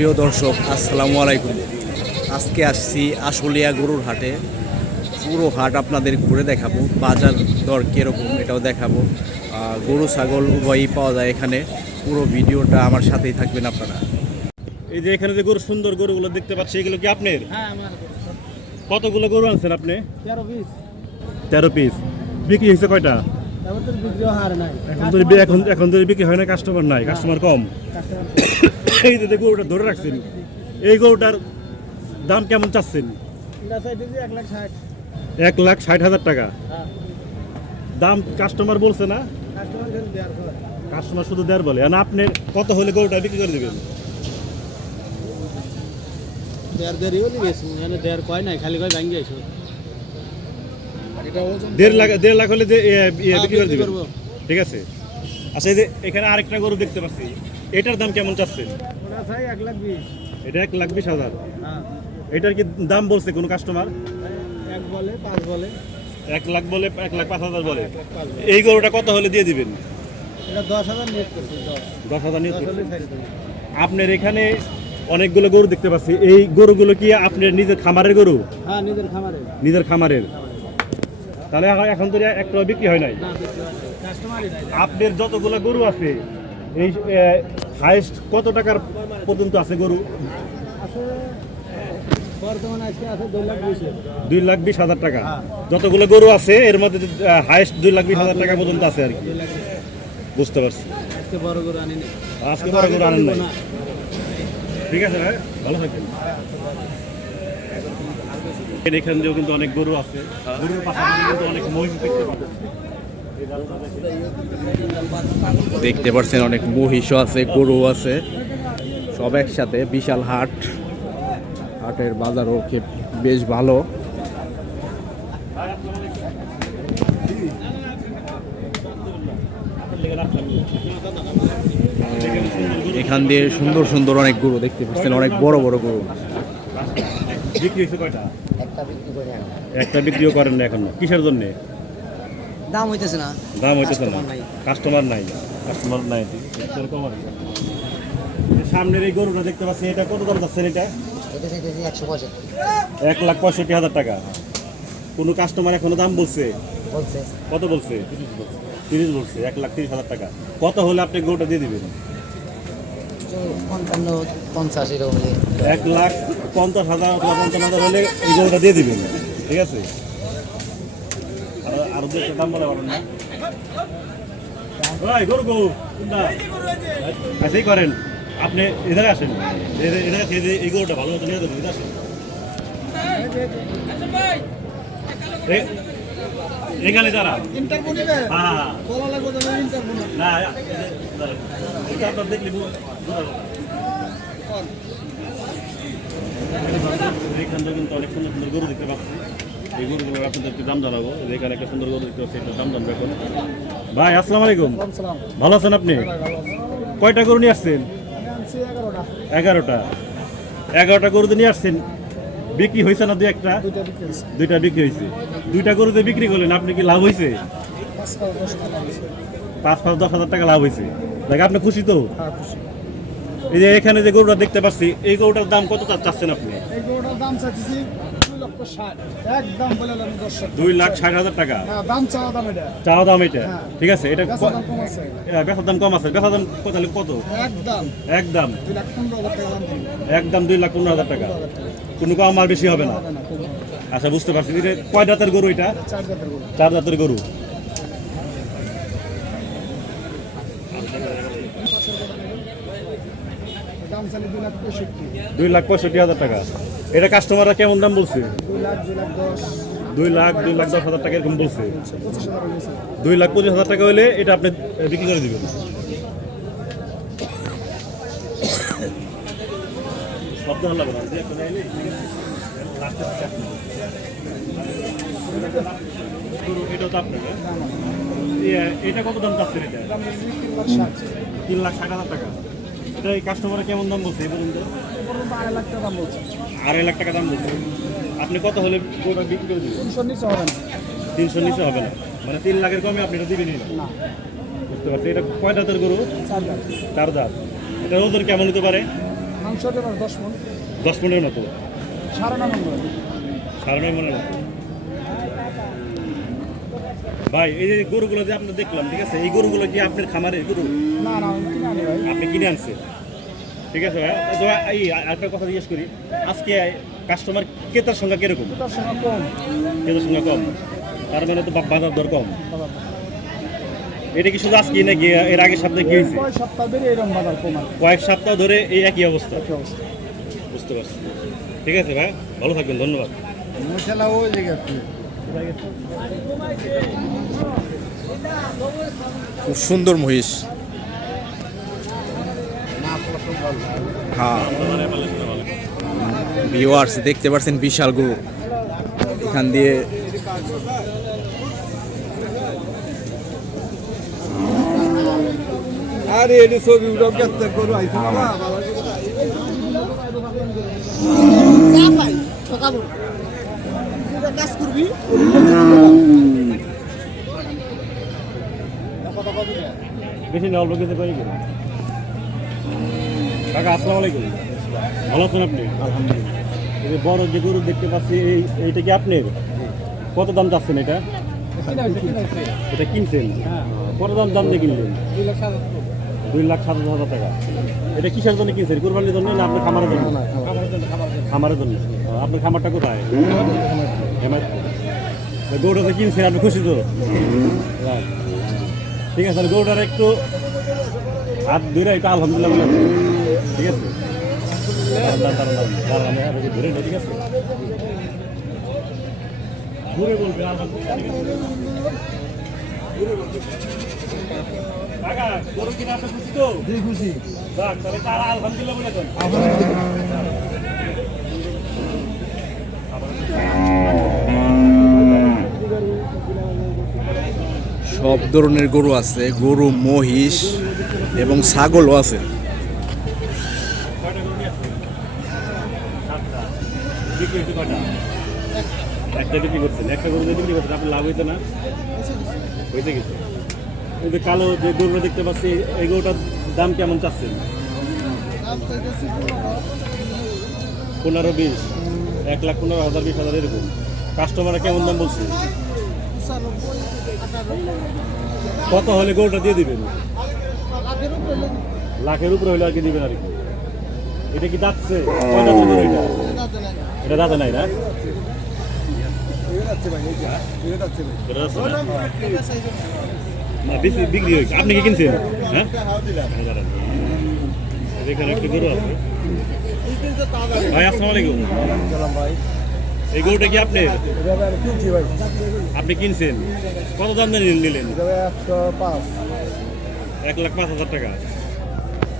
প্রিয় দর্শক আসসালামু আলাইকুম। আজকে আসছি আশুলিয়া গরুর হাটে। পুরো হাট আপনাদের ঘুরে দেখাবো, বাজার দর কীরকম এটাও দেখাবো। গরু ছাগল উভয়ই পাওয়া যায় এখানে। পুরো ভিডিওটা আমার সাথেই থাকবেন আপনারা। এই যে এখানে যে গরু সুন্দর গরুগুলো দেখতে পাচ্ছি, এগুলো কি আপনার? হ্যাঁ, আমার কতগুলো গরু আনছেন আপনি? 13-20 13 পিস। বিক্রি হয়েছে কয়টা? তারপর তো বিক্রি হার নাই। এখন তো বিক্রি হয় না, কাস্টমার নাই, কাস্টমার কম। এই যে গরুটা ধরে রাখছেন, এই গরুটার দাম কেমন চাচ্ছেন? এটা চাইতেছি 1,60,000। 1,60,000 টাকা হ্যাঁ, দাম কাস্টমার বলছে না? কাস্টমার কিন্তু দেওয়ার পর কাস্টমার শুধু দেড় বলে। আর আপনি কত হলে গরুটা বিক্রি করে দেবেন? দেড় হলি গেছে, মানে দেড় কয় নাই, খালি কয় ভাঙ্গি আইছো। এটা ওজন 1.5 লাখ হলে বিক্রি করে দিবেন? করবো। ঠিক আছে। আচ্ছা, এই যে এখানে আরেকটা গরু দেখতে পাচ্ছি, এটার দাম কেমন চাচ্ছেন? ওটা চাই 1,20,000। এটা 1,20,000। হ্যাঁ, এটার কি দাম বলছে কোনো কাস্টমার? 1 বলে 5 বলে 1 লাখ বলে, 1,05,000 বলে। এই গরুটা কত হলে দিয়ে দিবেন? এটা 10,000 নেট করছি। 10,000 নিয়ে 10 হলে ছাড়ি দেবো। আপনার এখানে অনেকগুলো গরু দেখতে পাচ্ছি, এই গরুগুলো কি আপনার নিজের খামারের গরু? হ্যাঁ, নিজের খামারে। নিজের খামারের। তাহলে এখন তো একটা বিক্রি হয় নাই। না, বিক্রি হয় নাই। কাস্টমারই নাই। আপনার যতগুলো গরু আছে, এই হাইস্ট কত টাকার পর্যন্ত আছে গরু? আছে বর্তমানে আজকে আছে 2,20,000। 2,20,000 টাকা। হ্যাঁ। যতগুলো গরু আছে এর মধ্যে হাইস্ট 2,20,000 টাকা পর্যন্ত আছে আর কি। 2,20,000। বুঝতে পারছি। আজকে বড় গরু আনি নাই। আজকে বড় গরু আনেন নাই। ঠিক আছে ভাই, ভালো থাকবেন। এখান দিয়েও কিন্তু অনেক গরু আছে, গরুর পাশাপাশি কিন্তু অনেক মহিষ দেখতে পাচ্ছেন। দেখতে পাচ্ছেন অনেক মহিষও আছে, গরু আছে, সব একসাথে। বিশাল হাট, হাটের বাজারও বেশ ভালো। এখান দিয়ে সুন্দর সুন্দর অনেক গরু দেখতে পাচ্ছেন, অনেক বড় বড় গরু। বিক্রি হয়েছে কয়টা? একটা বিক্রি করে আনো। একটা বিক্রিও করেন না এখনো? কিসের জন্য? দাম হইতেছে না। দাম হইতেছে না, কাস্টমার নাই। কাস্টমার নাই সেরকম আর কি। সামনের এই গরুটা দেখতে পাচ্ছি, এটা কত দাম যাচ্ছেন? এটা এটা চাইতেছি 165। 1,65,000 টাকা। কোনো কাস্টমার এখনো দাম বলছে? বলছে কত বলছে? 30 বলছে। 1,30,000 টাকা। কত হলে আপনি গরুটা দিয়ে দিবেন? 55-50 এরকম হলে। 1,50,000 অথবা 55,000 হলে এই গরুটা দিয়ে দিবেন। ঠিক আছে। আরো দু একটা দাম বলে পারেন না? ওই গরু কোনটা? আচ্ছা, এই করেন, আপনি এধারে আসেন, এধারে থেকে এই গরুটা ভালো মতো নিয়ে দেবেন। এধারে আসেন। এখানে যারা হ্যাঁ না, এটা আপনার দেখলে এখান থেকে কিন্তু অনেক সুন্দর সুন্দর গরু দেখতে পাচ্ছি। এই গরুগুলোর আপনাদেরকে দাম জানাবো। এখানে একটা সুন্দর গরু দেখতে পাচ্ছি, এটার দাম জানবো এখন। ভাই আসসালামু আলাইকুম, ভালো আছেন আপনি? কয়টা গরু নিয়ে আসছেন? 11টা গরু নিয়ে আসছেন। বিক্রি হয়েছে না? একটা দুইটা বিক্রি হয়েছে। দুইটা গরুতে বিক্রি করলেন, আপনি কি লাভ হয়েছে? 5,000-10,000 টাকা লাভ হয়েছে। দেখ, আপনি খুশি তো? এই যে এখানে যে গরুটা দেখতে পাচ্ছি, এই গরুটার দাম কত চাচ্ছেন আপনি? এই গরুটার দাম চাচ্ছি 2,60,000। একদম বললাম 10,000। 2,60,000 টাকা দাম চাওয়া দাম এটা। চাওয়া দাম এটা? ঠিক আছে। এটা বেচার দাম কম আছে। বেচার দাম কম আছে। বেচার দাম তাহলে কত? একদম একদম 2,15,000 টাকা দাম দিন। একদম 2,15,000 টাকা। কোনো কম আর বেশি হবে না? আচ্ছা, বুঝতে পারছি। এটা কয় দাঁতের গরু? এটা 4 জাতের গরু। 4 দাঁতের গরু। দাম চালি 2,65,000। 2,65,000 টাকা। এটা কাস্টমাররা কেমন দাম বলছে? 2,00,000, 2,10,000 টাকা এরকম বলছে। 25,000 হয়েছে। 2,25,000 টাকা হলে এটা আপনি বিক্রি করে দিবেন। শব্দ হলো না, এটা তো আপনার। এটা কত দাম চাচ্ছেন? এটা দাম দিচ্ছি 3,60,000। 3,60,000 টাকা। এটা এই কাস্টমার কেমন দাম বলছে এই পর্যন্ত? 2,50,000 টাকা দাম বলছে। 2.5 লাখ টাকা দাম বলছে। আপনি কত হলে গরুটা বিক্রি করে দিবেন? 300 নিচে হবে না। 300 নিচে হবে না, মানে 3 লাখের কমে আপনি এটা দিবেনই না। না, বুঝতে পারছি। এটা কয় দাঁতের গরু? 4 দাম। 4 দাঁত। এটা ওজন কেমন হতে পারে? মাংস ছোটো মাছ 10 মণ 10 মণের মতো, সাড়ে 9 মণ 9.5 মণের মতো। ভাই এই যে গরুগুলো যে আমরা দেখলাম, ঠিক আছে, এই গরুগুলো কি আপনার খামারের গরু? না না আমি কিনে আনি ভাই আপনি কিনে আনছেন, ঠিক আছে ভাই। তো এই একটা কথা জিজ্ঞেস করি, আজকে কাস্টমার ক্রেতার সংখ্যা কিরকম? তার সঙ্গে কম ক্রেতার সংখ্যা কম, তার মানে তো বাজার দর কম। এটা কি শুধু আজকে নাকি এর আগের সপ্তাহে কি হয়েছে? কয় সপ্তাহ ধরে এরকম বাজার কম আর কয়েক সপ্তাহ ধরে এই একই অবস্থা। কি অবস্থা বুঝতে পারছি, ঠিক আছে ভাই, ভালো থাকবেন, ধন্যবাদ। মশলা ওই যে গেছে খুব সুন্দর মহিষ। হ্যাঁ ভিউয়ার্স দেখতে পাচ্ছেন বিশাল গরু এখান দিয়ে। আরে এটি ছবি উঠাও কেতে করো আইছো বাবা কাজ করবি বেশি না, অল্প কিছু করে করুন। কাকা আসসালামু আলাইকুম, ভালো আছেন আপনি? আলহামদুলিল্লাহ এই যে বড় যে গরু দেখতে পাচ্ছি, এইটা কি আপনার? কত দাম চাচ্ছেন এটা? এটা কিনছেন? কত দাম দিয়ে কিনলেন? 2,70,000 টাকা। এটা কিসের জন্য কিনছেন? কুরবানির জন্য না আপনার খামারের জন্য? খামারের জন্য। আপনার খামারটা কোথায়? গরুটা কিনছেন, আপনি খুশি তো? ঠিক আছে, গরুটার একটু হাত ধরে একটু আলহামদুলিল্লাহ বলে, ঠিক আছে? ধরে ঠিক আছে, ঘুরে বলবে আলহামদুলিল্লাহ। কাকা গরু কিনা আপনি খুশি তো? খুশি যাক, তাহলে তারা আলহামদুলিল্লাহ বলে দেন। সব ধরনের গরু আছে, গরু, মহিষ এবং ছাগলও আছে। কয়টা গরু নিয়ে আসছেন? 7টা। বিক্রি হয়েছে কয়টা? একটা বিক্রি করছেন। একটা গরু বিক্রি করছেন, আপনার লাভ হইতো না? হয়েছে কিছু? এই যে কালো যে গরুটা দেখতে পাচ্ছি, এই গরুটার দাম কেমন চাচ্ছেন? 15-20, 1,15,000, 20,000 এরকম। কাস্টমাররা কেমন দাম বলছে? কত হলে গরুটা দিয়ে দিবেন? লাখের উপরে হলে আর কি দিবেন আর কি। এটা কি দাঁতছে? কয় দাঁতের গরু এটা? এটা দাঁতে নাই না? এটা দাঁতছে না? না, বিক্রি হয়েছে। আপনি কি কিনছেন? হ্যাঁ, এখানে একটু গরু আছে। ভাই আসসালামু আলাইকুম। ভাই এই গরুটা কি আপনি? কিনছি ভাই আপনি কিনছেন? কত দাম দিয়ে নিলেন? 105 1,05,000 টাকা।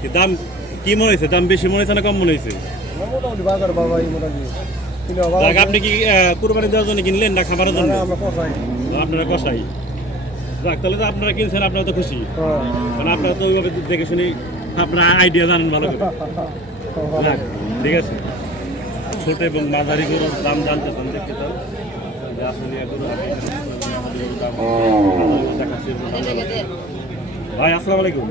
কি দাম, কি মনে হয়েছে? দাম বেশি মনে হয়েছে না কম মনে হয়েছে? মোটামুটি বাজার বাবা মোটামুটি যাক, আপনি কি কুরবানি দেওয়ার জন্য কিনলেন না খাবারের জন্য? আমরা কোথায় আপনারা কষাই। যাক, তাহলে তো আপনারা কিনছেন, আপনারা তো খুশি, কারণ আপনারা তো ওইভাবে দেখে শুনি আপনারা আইডিয়া জানেন ভালো করে। যাক, ঠিক আছে। ছোট এবং মাঝারি গরুর দাম জানতে চান, দেখতে চান যে আসলে গরু দেখাচ্ছি। ভাই আসসালামু আলাইকুম,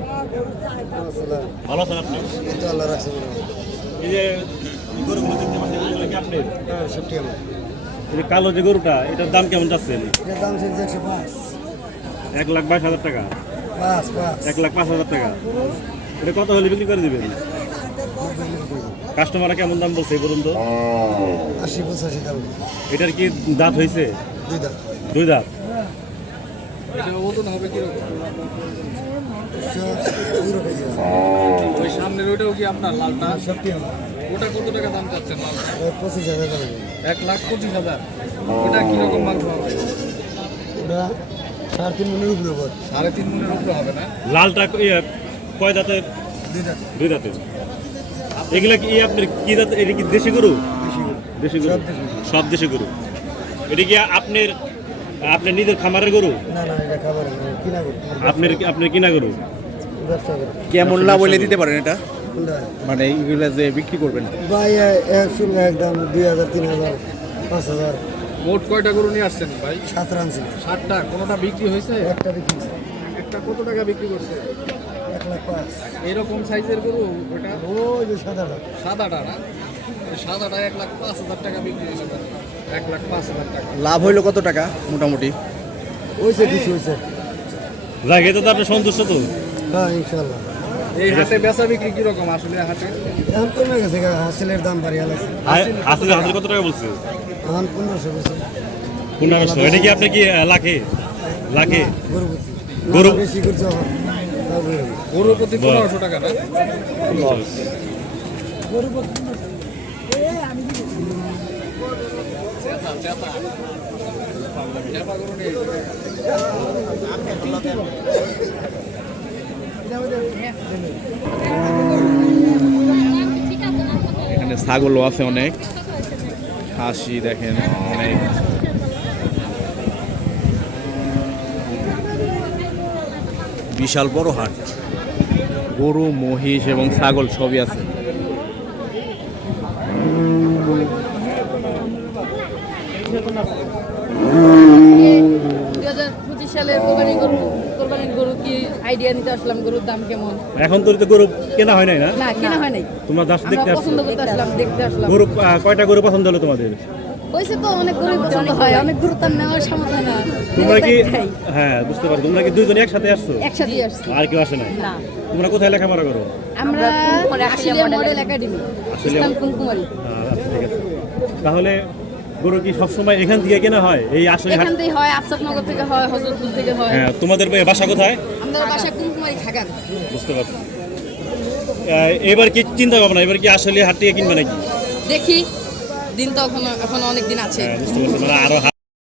ভালো আছেন আপনি? আল্লাহ রাখছে এই যে গরুগুলো দেখতে পাচ্ছেন, এগুলো কি আপনার? সত্যি আমার এই যে কালো যে গরুটা, এটার দাম কেমন চাচ্ছেন? এর দাম ছিল 105 1,22,000 টাকা। 5 1,05,000 টাকা। এটা কত হলে বিক্রি করে দিবেন? কাস্টমাররা কেমন দাম বলছে বলুন তো? 80-85 দাম এটার কি দাঁত হয়েছে? 2 দাম 2 দাঁত। এটা ওজন হবে কি রকম ওই সামনের ওইটাও কি আপনার লালটা? সত্যি ওটা কত টাকা দাম চাচ্ছেন? লালটা 25,000 টাকা। 1,25,000। ওটা কি রকম মাল হবে? ওটা 3.5 মনের উপরে হবে। 3.5 মনের উপরে হবে না? লালটা কয় দাঁতের? 2 দাম 2 দাঁতের। এগুলা কি আপনার কি জাত? এটা কি দেশি গরু? দেশি গরু, সব দেশি গরু। এটা কি আপনার আপনার নিজের খামারের গরু? না না এটা খাবার কিনা গরু আপনার কিনা গরু? ব্যবসা করে কেমন লাভ হইলে দিতে পারেন এটা? কোনটা মানে এইগুলা যে বিক্রি করবেন? ভাই একদম 2,000 3,000 5,000। মোট কয়টা গরু নিয়ে আসছেন ভাই? 7 রানছি 7টা। কোনোটা বিক্রি হয়েছে? একটা বিক্রি একটা কত টাকা বিক্রি করছে? 1,05,000 এরকম সাইজের গরু ওটা সাদাটা না এই সাদাটা 1,05,000 টাকা বিক্রি হয়েছে 1,05,000 টাকা। লাভ হইলো কত টাকা মোটামুটি? যাক এতে তো আপনি সন্তুষ্ট তো? এই হাটে বেচা বিক্রি কিরকম আসলে হাটে? আসলে হাসিল কত টাকা বলছে? 1500। এটা কি আপনি কি লাখে লাখে গরু গরু প্রতি 1500 টাকা না? এখানে ছাগলও আছে অনেক, খাসি দেখেন অনেক। বিশাল বড় হাট, গরু মহিষ এবং ছাগল সবই আছে। 2025 সালের কোরবানির গরু কি আইডিয়া নিতে আসলাম, গরুর দাম কেমন? এখন তো গরু কেনা হয় নাই না? না কিনা হয় নাই, তোমরা জাস্ট দেখতে আমরা আসছো? পছন্দ করতে আসলাম, দেখতে আসলাম। গরু কয়টা গরু পছন্দ হলো তোমাদের? হয়েছে তো অনেক গরু পছন্দ হয়, অনেক গরু তার নেওয়ার সামর্থ্য না। তোমরা কি খাই। হ্যাঁ বুঝতে পারো, তোমরা কি দুইজন একসাথে আসছো? একসাথে আসছি। আর কেউ আসে নাই? না, তোমরা কোথায় লেখাপড়া করো? আমরা আশুলিয়া মডেল একাডেমি, আশুলিয়া- ইসলাম কুমকুমারী। আচ্ছা ঠিক আছে। তাহলে গরু কি সবসময় এখান থেকে কেনা হয় এই আসলে হাট? এখান থেকে হয়, আফসাদনগর থেকে হয়, হযরতপুর থেকে হয়। হ্যাঁ তোমাদের বাসা কোথায়? আমাদের বাসা কুমকুমারী খাগান। বুঝতে পারছি। এবার কি চিন্তা ভাবনা, এবার কি আসলে হাট থেকে কিনবে নাকি? দেখি, দিন তো এখন অনেক দিন আছে। হ্যাঁ বুঝতে পারছি, মানে আরো